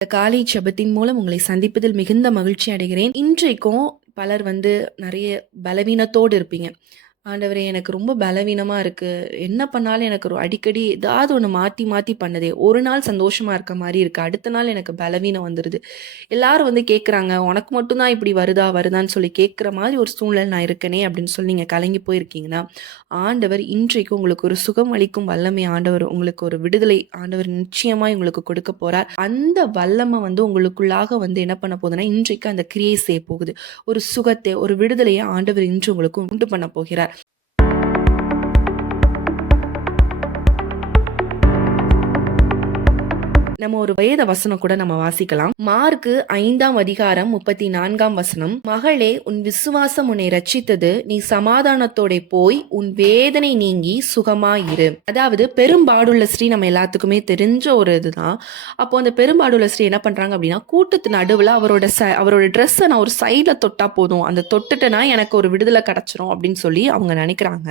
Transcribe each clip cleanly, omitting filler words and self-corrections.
இந்த காலை ஜெபத்தின் மூலம் உங்களை சந்திப்பதில் மிகுந்த மகிழ்ச்சி அடைகிறேன். இன்றைக்கும் பலர் நிறைய பலவீனத்தோடு இருப்பீங்க. ஆண்டவரே எனக்கு ரொம்ப பலவீனமா இருக்கு. என்ன பண்ணாலும் எனக்கு ஒரு அடிக்கடி ஏதாவது ஒண்ணு மாத்தி மாத்தி பண்ணுதே. ஒரு நாள் சந்தோஷமா இருக்க மாரி இருக்கு. அடுத்த நாள் எனக்கு பலவீனம் வந்துருது. எல்லாரும் கேட்குறாங்க, "உனக்கு மட்டும் தான் இப்படி வருதா? வருதான்னு?" சொல்லி கேட்குற மாரி ஒரு சூழ்நிலை நான் இருக்கனே அப்படின்னு சொல்லி நீங்க கலங்கி போயிருக்கீங்கன்னா, ஆண்டவர் இன்றைக்கு உங்களுக்கு ஒரு சுகம் அளிக்கும் வல்லமை ஆண்டவர் உங்களுக்கு ஒரு விடுதலை ஆண்டவர் நிச்சயமாய் உங்களுக்கு கொடுக்க போறார். அந்த வல்லமை உங்களுக்குள்ளாக என்ன பண்ண போகுதுன்னா, இன்றைக்கு அந்த கிரியை செய்ய போகுது. ஒரு சுகத்தை, ஒரு விடுதலையை ஆண்டவர் இன்று உங்களுக்கு உண்டு பண்ண போகிறார். நம்ம ஒரு வேத வசனம் கூட நம்ம வாசிக்கலாம். மார்க்கு 5ஆம் அதிகாரம் 34ஆம் வசனம். மகளே, உன் விசுவாசம் உன்னை ரட்சித்தது. நீ சமாதானத்தோட போய் உன் வேதனை நீங்கி சுகமாயிரு. அதாவது பெரும்பாடுள்ள ஸ்ரீ நம்ம எல்லாத்துக்குமே தெரிஞ்ச ஒரு இதுதான். அப்போ அந்த பெரும்பாடுள்ள ஸ்ரீ என்ன பண்றாங்க அப்படின்னா, கூட்டத்து நடுவில் அவரோட ட்ரெஸ்ஸை நான் ஒரு சைட்ல தொட்டா போதும், அந்த தொட்டுட்டேன்னா எனக்கு ஒரு விடுதலை கிடைச்சிரும் அப்படின்னு சொல்லி அவங்க நினைக்கிறாங்க.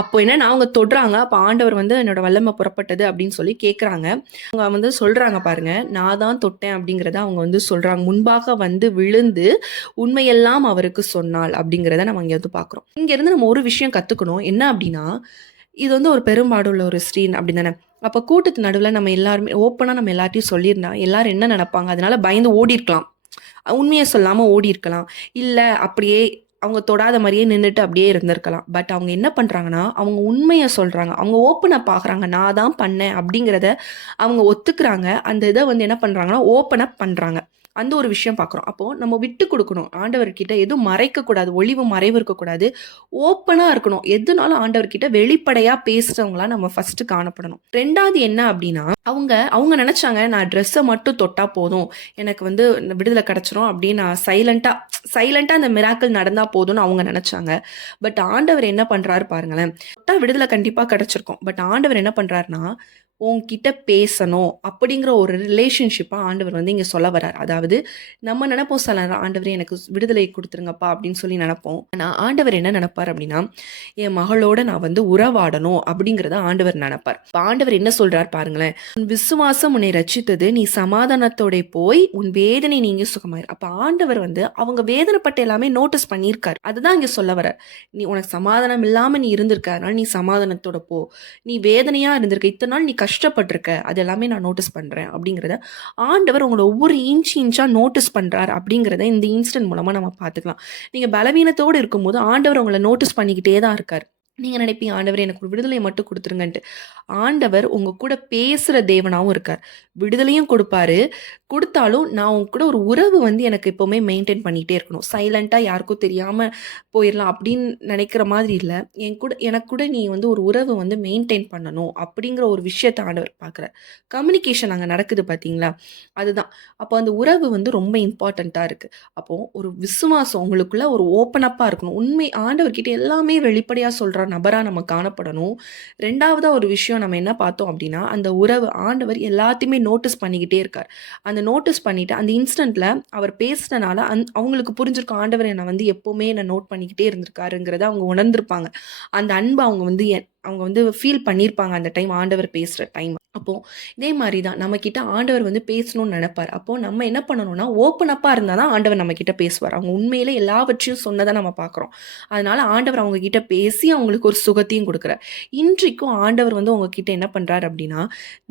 அப்போ என்ன அவங்க தொடுறாங்க. அப்போ ஆண்டவர் என்னோட வல்லமை புறப்பட்டது அப்படின்னு சொல்லி கேட்குறாங்க. அவங்க சொல்றாங்க பாருங்க, நான் தான் தொட்டேன் அப்படிங்கிறத அவங்க சொல்றாங்க. முன்பாக விழுந்து உண்மையெல்லாம் அவருக்கு சொன்னாள் அப்படிங்கிறத நம்ம இங்க பார்க்குறோம். இங்க இருந்து நம்ம ஒரு விஷயம் கத்துக்கணும். என்ன அப்படின்னா, இது ஒரு பெரும்பாடு உள்ள ஒரு ஸ்ரீன் அப்படி தானே. அப்போ கூட்டத்து நடுவில் நம்ம எல்லாருமே ஓப்பனாக நம்ம எல்லாத்தையும் சொல்லியிருந்தா எல்லாரும் என்ன நினைப்பாங்க? அதனால பயந்து ஓடி இருக்கலாம். உண்மையை சொல்லாமல் ஓடி இருக்கலாம். இல்லை அப்படியே அவங்க தொடாத மாதிரியே நின்றுட்டு அப்படியே இருந்திருக்கலாம். பட் அவங்க என்ன பண்ணுறாங்கன்னா, அவங்க உண்மையை சொல்கிறாங்க. அவங்க ஓப்பன் அப் ஆகுறாங்க. நான் தான் பண்ணேன் அப்படிங்கிறத அவங்க ஒத்துக்கிறாங்க. அந்த இதை என்ன பண்ணுறாங்கன்னா, ஓப்பன் அப் பண்ணுறாங்க. அந்த ஒரு விஷயம் பார்க்குறோம். அப்போது நம்ம விட்டு கொடுக்கணும். ஆண்டவர்கிட்ட எதுவும் மறைக்கக்கூடாது. ஒளிவு மறைவு இருக்கக்கூடாது. ஓப்பனாக இருக்கணும். எதுனாலும் ஆண்டவர்கிட்ட வெளிப்படையாக பேசுகிறவங்களா நம்ம ஃபஸ்ட்டு காணப்படணும். ரெண்டாவது என்ன அப்படின்னா, அவங்க நினச்சாங்க, நான் ட்ரெஸ்ஸை மட்டும் தொட்டா போதும், எனக்கு விடுதலை கிடச்சிரும் அப்படின்னு நான் சைலண்ட்டாக அந்த மிராக்கள் நடந்தால் போதும்னு அவங்க நினச்சாங்க. பட் ஆண்டவர் என்ன பண்ணுறாரு பாருங்களேன். தொட்டா விடுதலை கண்டிப்பாக கிடச்சிருக்கும். பட் ஆண்டவர் என்ன பண்ணுறாருன்னா, உன்கிட்ட பேசணும் அப்படிங்கிற ஒரு ரிலேஷன்ஷிப்பை ஆண்டவர் இங்கே சொல்ல வர்றார். அதாவது நம்ம நினைப்போம், சில ஆண்டவரே எனக்கு விடுதலை கொடுத்துருங்கப்பா அப்படின்னு சொல்லி நினைப்போம். ஆனால் ஆண்டவர் என்ன நினைப்பார் அப்படின்னா, என் மகளோட நான் உறவாடணும் அப்படிங்கிறத ஆண்டவர் நினைப்பார். ஆண்டவர் என்ன சொல்றார் பாருங்களேன், உன் விசுவாசம் உன்னை ரட்சித்தது, நீ சமாதானத்தோட போய் உன் வேதனை நீங்க சுகமாயிரு. அப்ப ஆண்டவர் அவங்க வேதனைப்பட்ட எல்லாமே நோட்டீஸ் பண்ணியிருக்காரு. அதுதான் இங்க சொல்ல வர. நீ உனக்கு சமாதானம் இல்லாம நீ இருந்திருக்க, அதனால நீ சமாதானத்தோட போ. நீ வேதனையா இருந்திருக்க, இத்தனை நாள் நீ கஷ்டப்பட்டிருக்க, அது எல்லாமே நான் நோட்டீஸ் பண்றேன் அப்படிங்கிறத ஆண்டவர் உங்களை ஒவ்வொரு இன்ச்சா நோட்டீஸ் பண்றார் அப்படிங்கிறத இந்த இன்சிடென்ட் மூலமா நம்ம பார்த்துக்கலாம். நீங்க பலவீனத்தோடு இருக்கும்போது ஆண்டவர் உங்களை நோட்டீஸ் பண்ணிக்கிட்டே தான் இருக்காரு. நீங்க நினைப்பீங்க, ஆண்டவர் எனக்கு ஒரு விடுதலையை மட்டும் கொடுத்துருங்கன்ட்டு. ஆண்டவர் உங்க கூட பேசுற தேவனாவும் இருக்கார். விடுதலையும் கொடுப்பாரு. கொடுத்தாலும் நான் உங்க கூட ஒரு உறவு எனக்கு எப்பவுமே மெயின்டைன் பண்ணிட்டே இருக்கணும். சைலண்டா யாருக்கும் தெரியாம போயிடலாம் அப்படின்னு நினைக்கிற மாதிரி இல்லை. எனக்கு கூட நீ ஒரு உறவு மெயின்டைன் பண்ணணும் அப்படிங்கிற ஒரு விஷயத்த ஆண்டவர் பார்க்குறார். கம்யூனிகேஷன் அங்கே நடக்குது பார்த்தீங்களா? அதுதான். அப்போ அந்த உறவு ரொம்ப இம்பார்ட்டண்ட்டாக இருக்கு. அப்போ ஒரு விசுவாசம் உங்களுக்குள்ள ஒரு ஓப்பன் அப்பா இருக்கணும். உண்மை ஆண்டவர்கிட்ட எல்லாமே வெளிப்படையாக சொல்ற நபரா நம்ம காணப்படணும். ரெண்டாவதா ஒரு விஷயம் நம்ம என்ன பார்த்தோம் அப்படின்னா, அந்த உறவு ஆண்டவர் எல்லாத்தையுமே நோட்டீஸ் பண்ணிக்கிட்டே இருக்கார். அந்த நோட்டீஸ் பண்ணிட்டு அந்த இன்ஸ்டன்ட்ல அவர் பேசுனனால அவங்களுக்கு புரிஞ்சிருக்கும், ஆண்டவர் என்னை எப்பவுமே என்ன நோட் பண்ணிக்கிட்டே இருந்திருக்காருங்கிறத அவங்க உணர்ந்திருப்பாங்க. அந்த அன்பை அவங்க ஃபீல் பண்ணியிருப்பாங்க அந்த டைம், ஆண்டவர் பேசுகிற டைம். அப்போ இதே மாதிரி தான் நம்ம கிட்ட ஆண்டவர் பேசணும்னு நினைப்பார். அப்போ நம்ம என்ன பண்ணணும்னா, ஓப்பன் அப்பாக இருந்தால் தான் ஆண்டவர் நம்ம கிட்ட பேசுவார். அவங்க உண்மையில எல்லாவற்றையும் சொன்னதை நம்ம பார்க்குறோம். அதனால ஆண்டவர் அவங்க கிட்ட பேசி அவங்களுக்கு ஒரு சுகத்தையும் கொடுக்குறார். இன்றைக்கும் ஆண்டவர் உங்ககிட்ட என்ன பண்ணுறாரு அப்படின்னா,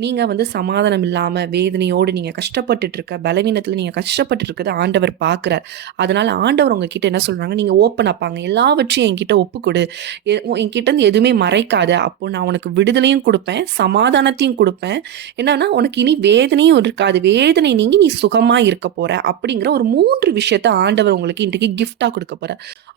நீங்கள் சமாதானம் இல்லாமல் வேதனையோடு நீங்கள் கஷ்டப்பட்டுட்டு இருக்க, பலவீனத்தில் நீங்கள் கஷ்டப்பட்டு இருக்கிறத ஆண்டவர் பார்க்குறார். அதனால ஆண்டவர் உங்ககிட்ட என்ன சொல்கிறாங்க, நீங்கள் ஓப்பன் அப்பாங்க, எல்லாவற்றையும் என்கிட்ட ஒப்புக்கொடு, என்கிட்ட இருந்து எதுவுமே மறைக்காத, அப்போ நான் உனக்கு விடுதலையும் கொடுப்பேன், சமாதானத்தையும் கொடுப்பேன். என்னன்னா, உனக்கு இனி வேதனையும் இருக்காது, வேதனை நீங்கி நீ சுகமா இருக்க போற அப்படிங்கிற ஒரு 3 விஷயத்த ஆண்டவர் உங்களுக்கு இன்றைக்கு கிஃப்டா கொடுக்க போற.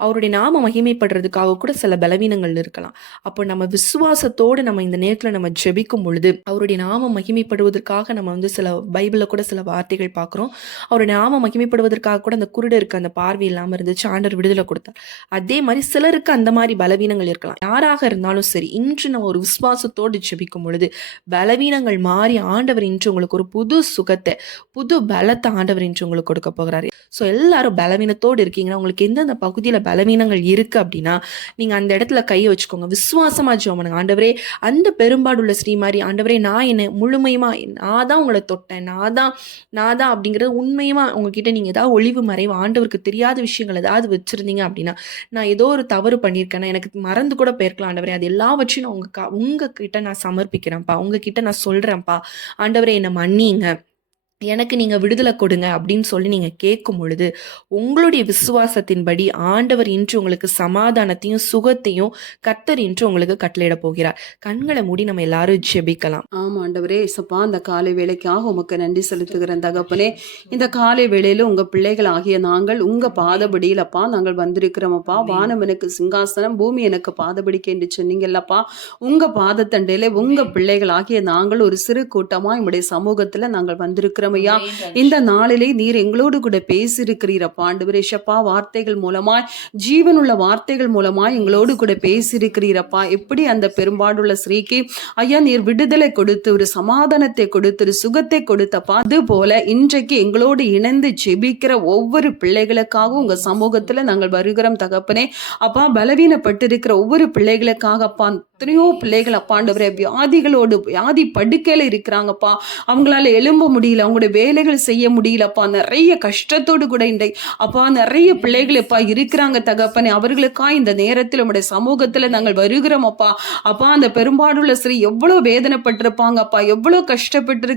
அவருடைய நாம மகிமைப்படுறதுக்காக கூட சில பலவீனங்கள் இருக்கலாம். அப்போ நம்ம விசுவாசத்தோடு நம்ம இந்த நேரத்துல நம்ம ஜெபிக்கும் பொழுது அவருடைய நாம மகிமைப்படுவதற்காக நம்ம சில பைபிள்ல கூட சில வார்த்தைகள் பார்க்குறோம். அவருடைய நாம மகிமைப்படுவதற்காக கூட அந்த குருடருக்கு அந்த பார்வை இல்லாம இருந்துச்சு, ஆண்டவர் விடுதலை கொடுத்தார். அதே மாதிரி சிலருக்கு அந்த மாதிரி பலவீனங்கள் இருக்கலாம். யாராக இருந்தாலும் சரி, இன்று நம்ம ஒரு விசுவாசத்தோடு ஜெபிக்கும் பொழுது பலவீனங்கள் மாறி ஆண்டவர் இன்று உங்களுக்கு ஒரு புது சுகத்தை, புது பலத்தை ஆண்டவர் இன்று உங்களுக்கு கொடுக்க போகிறாரு. ஸோ எல்லாரும் பலவீனத்தோடு இருக்கீங்கன்னா, உங்களுக்கு எந்தெந்த பகுதியில் பலவீனங்கள் இருக்குது அப்படின்னா, நீங்கள் அந்த இடத்துல கையை வச்சுக்கோங்க. விசுவாசமாக ஜெபம் பண்ணுங்க. ஆண்டவரே, அந்த பெரும்பாடுள்ள ஸ்ரீ மாதிரி, ஆண்டவரே நான் என்ன முழுமையுமா நான் தான் உங்களை தொட்டேன், நான் தான் அப்படிங்கிறது உண்மையுமா உங்ககிட்ட நீங்கள் ஏதாவது ஒளிவு மறைவு ஆண்டவருக்கு தெரியாத விஷயங்கள் ஏதாவது வச்சுருந்தீங்க அப்படின்னா, நான் ஏதோ ஒரு தவறு பண்ணியிருக்கேன்னா, எனக்கு மறந்து கூட போயிருக்கலாம் ஆண்டவரே, அது எல்லாவற்றையும் நான் உங்ககிட்ட நான் சமர்ப்பிக்கிறேன்ப்பா, உங்ககிட்ட நான் சொல்கிறேன்ப்பா, ஆண்டவரே என்னை மன்னிங்க, எனக்கு நீங்கள் விடுதலை கொடுங்க அப்படின்னு சொல்லி நீங்கள் கேட்கும் பொழுது, உங்களுடைய விசுவாசத்தின்படி ஆண்டவர் இன்று உங்களுக்கு சமாதானத்தையும் சுகத்தையும் கர்த்தர் இன்று உங்களுக்கு கட்டளையிட போகிறார். கண்களை மூடி நம்ம எல்லாரும் ஜெபிக்கலாம். ஆமா ஆண்டவரே, இசப்பா இந்த காலை வேளைக்காக உமக்கு நன்றி செலுத்துகிறேன் தகப்பனே. இந்த காலை வேளையில உங்க பிள்ளைகள் ஆகிய நாங்கள் உங்க பாதபடியிலப்பா நாங்கள் வந்திருக்கிறோமப்பா. வானம் எனக்கு சிங்காசனம், பூமி எனக்கு பாதபடிக்கு என்று சொன்னீங்கல்லப்பா. உங்க பாதத்தண்டையில உங்க பிள்ளைகள் ஆகிய நாங்கள் ஒரு சிறு கூட்டமா உங்களுடைய சமூகத்துல நாங்கள் வந்திருக்கிறோம் ஐயா. இந்த நாளிலே நீர் எங்களோடு கூட பேசியிருக்கிறீரப்பா ஆண்டவரே. இசப்பா வார்த்தைகள் மூலமாய், ஜீவனுள்ள வார்த்தைகள் மூலமாய் எங்களோடு கூட பேசியிருக்கிறீரப்பா. எப்படி அந்த பெரும்பாடுள்ள ஸ்ரீக்கு ஐயா நீர் விடுதலை கொடுத்து ஒரு சமாதானத்தை கொடுத்து ஒரு சுகத்தை கொடுத்தப்பா, அது போல இன்றைக்கு எங்களோடு இணைந்து ஜெபிக்கிற ஒவ்வொரு பிள்ளைகளுக்காகவும் உங்க சமூகத்துல நாங்கள் வருகிறோம் தகப்பனே. அப்பா பலவீனப்பட்டிருக்கிற ஒவ்வொரு பிள்ளைகளுக்காகப்பா, எத்தனையோ பிள்ளைகள் அப்பா ஆண்டவரே வியாதிகளோடு, வியாதி படுக்கையில இருக்கிறாங்கப்பா. அவங்களால எழும்ப முடியல, அவங்களுடைய வேலைகள் செய்ய முடியலப்பா. நிறைய கஷ்டத்தோடு கூட அப்பா நிறைய பிள்ளைகள் அப்பா இருக்கிறாங்க தகப்பனே. அவர்களுக்கா இந்த நேரத்தில் உங்களுடைய சமூகத்துல நாங்கள் வருகிறோம் அப்பா. அப்பா அந்த பெரும்பாடுள்ள ஸ்ரீ எவ்வளவு வேதனைப்பட்டிருப்பாங்க அப்பா, எவ்வளவு கஷ்டப்பட்டு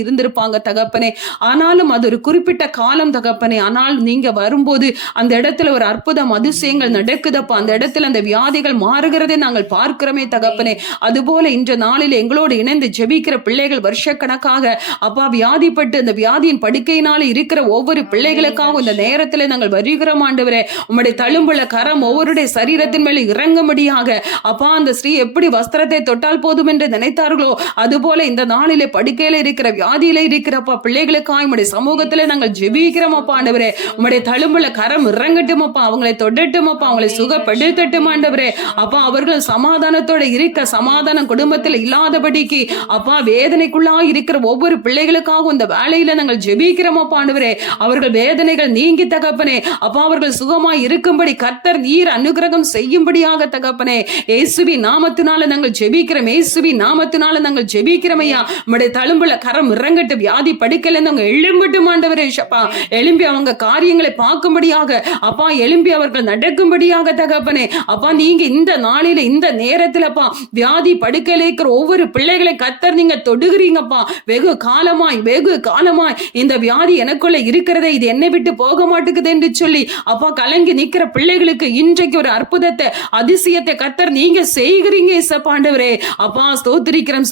இருந்திருப்பாங்க தகப்பனே. ஆனாலும் அது ஒரு குறிப்பிட்ட காலம் தகப்பனே. ஆனால் நீங்க வரும்போது அந்த இடத்துல ஒரு அற்புதம் அதிசயங்கள் நடக்குதப்பா. அந்த இடத்துல அந்த வியாதிகள் மாறுகிறதை நாங்கள் பார்க்கிறோமே தகப்பனே. அதுபோல இன்ற நாளில் எங்களோடு இணைந்து ஜெபிக்கிற பிள்ளைகள் வருஷக்கணக்காக அப்பா வியாதிப்பட்டு அந்த வியாதியின் படுக்கையினால இருக்கிற ஒவ்வொரு பிள்ளைகளுக்காக இந்த நேரத்தில் நாங்கள் வருகிறோம் ஆண்டவரே. உம்முடைய தழும்புள்ள கரம் ஒவ்வொருடைய சரீரத்தின் மேலே இறங்கும்படியாக அப்பா அந்த ஸ்ரீ எப்படி வஸ்திரத்தை தொட்டால் போதும் என்று நினைத்தார்களோ அதுபோல இந்த நாளிலே படுக்கையில இருக்கிற வியாதியில இருக்கிறப்பா பிள்ளைகளுக்காக உம்முடைய சமூகத்துல நாங்கள் ஜெபிக்கிறோம் அப்பா ஆண்டவரே. உம்முடைய தழும்புள்ள கரம் இறங்கட்டும் அப்பா, அவங்களை தொடட்டும் அப்பா, அவங்களை சுகப்படுத்தட்டும் ஆண்டவரே. அப்பா அவர்கள் சமாதானத்தோட இருக்க, சமாதானம் குடும்பத்தில் இல்லாதபடிக்கு அப்பா வேதனைக்குள்ளா இருக்கிற ஒவ்வொரு பிள்ளைகளுக்காக இந்த வேலையில நாங்கள் ஜெபிக்கிறோம் அப்பா ஆண்டவரே. அவர்கள் வேதனைகள் நீங்கி தகப்பனே அப்பா அவர்கள் சுகமாய் இருக்கும்படி கர்த்தர் நீர் அனுகிரகம் செய்யும்படியாக தகப்பனே இயேசுவின் நாமத்தினால நாங்கள் ஜெபிக்கிறோம். இயேசுவின் நாமத்தினால நாங்கள் ஜெபிக்கிறோம் ஐயா. உம்முடைய தழும்புல கரம் இறங்கட்டு, வியாதி படுக்கையில நாங்க எழும்பட்டும் ஆண்டவரே. அப்பா எழும்பி அவங்க காரியங்களை பார்க்கும்படியாக அப்பா, எழும்பி அவர்கள் நடக்கும்படியாக தகப்பனே. அப்பா நீங்க இந்த நாளில இந்த நேரத்தில் அப்பா வியாதி படுக்கையில இருக்கிற ஒவ்வொரு பிள்ளைகளை கர்த்தர் நீங்க தொடுகிறீங்கப்பா. வெகு காலமாய் இந்த வியாதி எனக்குள்ள இருக்கிறதே, இது என்னை விட்டு போக மாட்டேங்குது என்று சொல்லி அப்பா கலங்கி நிக்கிற பிள்ளைகளுக்கு இன்றைக்கு ஒரு அற்புதத்தை, அதிசயத்தை கர்த்தர் நீங்க செய்கிறீங்க இயேசப்பா ஆண்டவரே. அப்பா ஸ்தோத்திரிக்கிறேன்.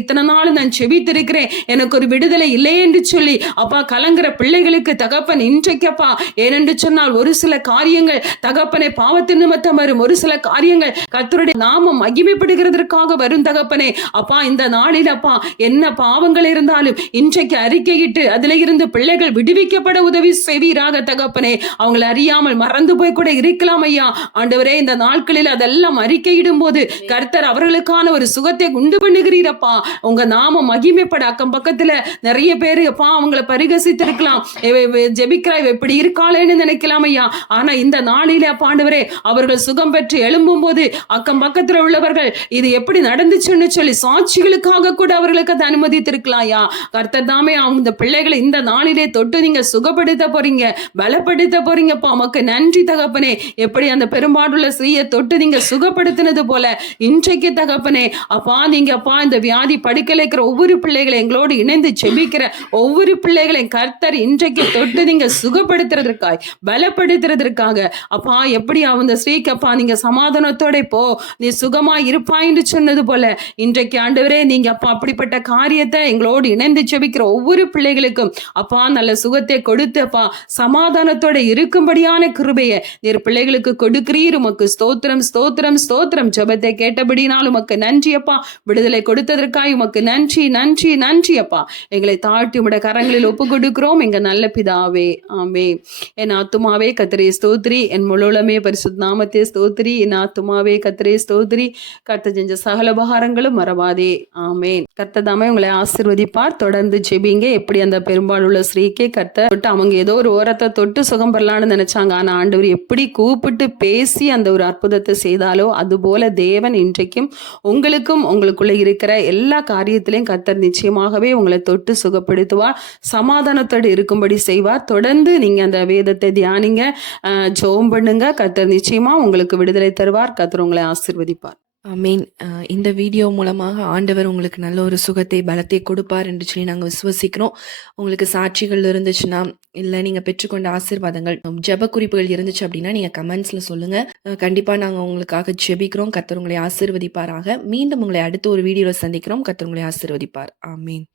இத்தனை நாள் நான் செபித்திருக்கிறேன், எனக்கு ஒரு விடுதலை இல்லை என்று சொல்லி அப்பா கலங்குற பிள்ளைகளுக்கு தகப்பன் இன்றைக்கு அப்பா, ஏனென்று சொன்னால் ஒரு சில காரியங்கள் தகப்பனை பாவத்தின் நிமித்தம் வரும், ஒரு சில காரியங்கள் கர்த்தருடைய நாமம் மகிமைப்படுகிறதற்காக வரும் தகப்பனே. அப்பா இந்த நாளில் அப்பா என்ன பாவங்கள் இருந்தாலும் இன்றைக்கு அறிக்கையிட்டு அதில இருந்து பிள்ளைகள் விடுவிக்கப்பட உதவி செய்வீராக தகப்பனே. அவங்களை அறியாமல் மறந்து போய் கூட இருக்கலாம் ஐயா ஆண்டவரே. இந்த நாட்களில் அதெல்லாம் அறிக்கையிடும் போது கர்த்தர் அவர்களுக்கான ஒரு சுகத்தை உண்டு பண்ணுகிறீரப்பா. உங்க நாம மகிமைப்பட அக்கம் பக்கத்துல நிறைய பேரு அப்பா அவங்களை பரிகசித்து இருக்கலாம், ஜெபிக்கிறாய் எப்படி இருக்காளேன்னு நினைக்கலாம் ஐயா. ஆனா இந்த நாளிலே அப்பா ஆண்டவரே அவர்கள் சுகம் பெற்று எழும்பும் போது அக்கம் பக்கத்துல உள்ளவர்கள் இது எப்படி நடந்துச்சுன்னு சொல்லி சாட்சிகளுக்காக கூட அவர்களுக்கு அதை அனுமதித்திருக்கலாம் ஐயா. கர்த்தர் தாமே அவங்க பிள்ளைகளை இந்த நாளிலே தொட்டு நீங்க சுகப்படுத்த போறீங்க, பலப்படுத்த போறீங்கப்பா. உமக்கு நன்றி தகப்பனே. எப்படி அந்த பெரும்பாடுள்ள ஸ்ரீயை தொட்டு நீங்க சுகப்படுத்தினது போல இன்றைக்கு தகப்பனே அப்பா நீங்க அப்பா இந்த வியாதி படுக்கையில இருக்கிற ஒவ்வொரு பிள்ளைகளை எங்களோடு இணைந்து செபிக்கிற ஒவ்வொரு பிள்ளைகளையும் கர்த்தர் இன்றைக்கு தொட்டு நீங்க சுகப்படுத்துறதற்காக, பலப்படுத்துறதற்காக அப்பா எப்படி அந்த ஸ்ரீக்கு அப்பா நீங்க சமாதானத்தோட போ, நீ சுகமா இருப்பாயின்னு சொன்னது போல இன்றைக்கு ஆண்டவரே நீங்க அப்பா அப்படிப்பட்ட காரியத்தை எங்களோடு இணைந்து செபிக்கிற ஒவ்வொரு பிள்ளைகளுக்கும் அப்பா நல்ல சுகத்தை கொடுத்து அப்பா சமாதானத்தோட இருக்கும்படியான கிருபையை நீர் பிள்ளைகளுக்கு கொடுக்கிறீர். உமக்கு ஸ்தோத்திரம் ஸ்தோத்திரம் ஸ்தோத்திரம். ஜெபத்தை கேட்டபடினால் உமக்கு நன்றி அப்பா. விடுதலை கொடுத்ததற்காக உமக்கு நன்றி நன்றி நன்றி அப்பா. எங்களை தாழ்த்தி உம்முடைய கரங்களில் ஒப்பு கொடுக்கிறோம் எங்க நல்ல பிதாவே, ஆமே. என் ஆத்துமாவே கர்த்தரை ஸ்தோத்திரி, என் முழுமே பரிசுத்த நாமத்தை ஸ்தோத்திரி. என் ஆத்துமாவே கர்த்தரை ஸ்தோத்திரி, ஸ்தோத்திரி. கர்த்தர் செஞ்ச சகல உபகாரங்களும் மறவாதே. ஆமென். கர்த்தர் தாமே உங்களை ஆசீர்வதிப்பார். தொடர்ந்து ஜெபிங்க. எப்படி அந்த பெரும்பாலுள்ள ஸ்திரீக்கே கர்த்தர் தொட்டு, அவங்க ஏதோ ஒரு ஓரத்தை தொட்டு சுகம் பெறலாம்னு நினைச்சாங்க. ஆனா ஆண்டவர் எப்படி கூப்பிட்டு பேசி அந்த ஒரு அற்புதத்தை செய்தாலோ அதுபோல தேவன் இன்றைக்கும் உங்களுக்கும் உங்களுக்குள்ள இருக்கிற எல்லா காரியத்திலையும் கர்த்தர் நிச்சயமாகவே உங்களை தொட்டு சுகப்படுத்துவார். சமாதானத்தோடு இருக்கும்படி செய்வார். தொடர்ந்து நீங்க அந்த வேதத்தை தியானிங்க, ஜெபம் பண்ணுங்க. கர்த்தர் நிச்சயமா உங்களுக்கு விடுதலை தருவார். கர்த்தர் உங்களை ஆசீர்வதிப்பார். ஆமீன். இந்த வீடியோ மூலமாக ஆண்டவர் உங்களுக்கு நல்ல ஒரு சுகத்தை, பலத்தை கொடுப்பார் என்று சொல்லி நாங்கள் விசுவசிக்கிறோம். உங்களுக்கு சாட்சிகள் இருந்துச்சுன்னா, இல்லை நீங்கள் பெற்றுக்கொண்ட ஆசீர்வாதங்கள், ஜெப குறிப்புகள் இருந்துச்சு அப்படின்னா நீங்கள் கமெண்ட்ஸில் சொல்லுங்கள். கண்டிப்பாக நாங்கள் உங்களுக்காக ஜெபிக்கிறோம். கர்த்தர் உங்களை ஆசீர்வதிப்பாராக. மீண்டும் உங்களை அடுத்த ஒரு வீடியோவில் சந்திக்கிறோம். கர்த்தர் உங்களை ஆசீர்வதிப்பார். ஆமீன்.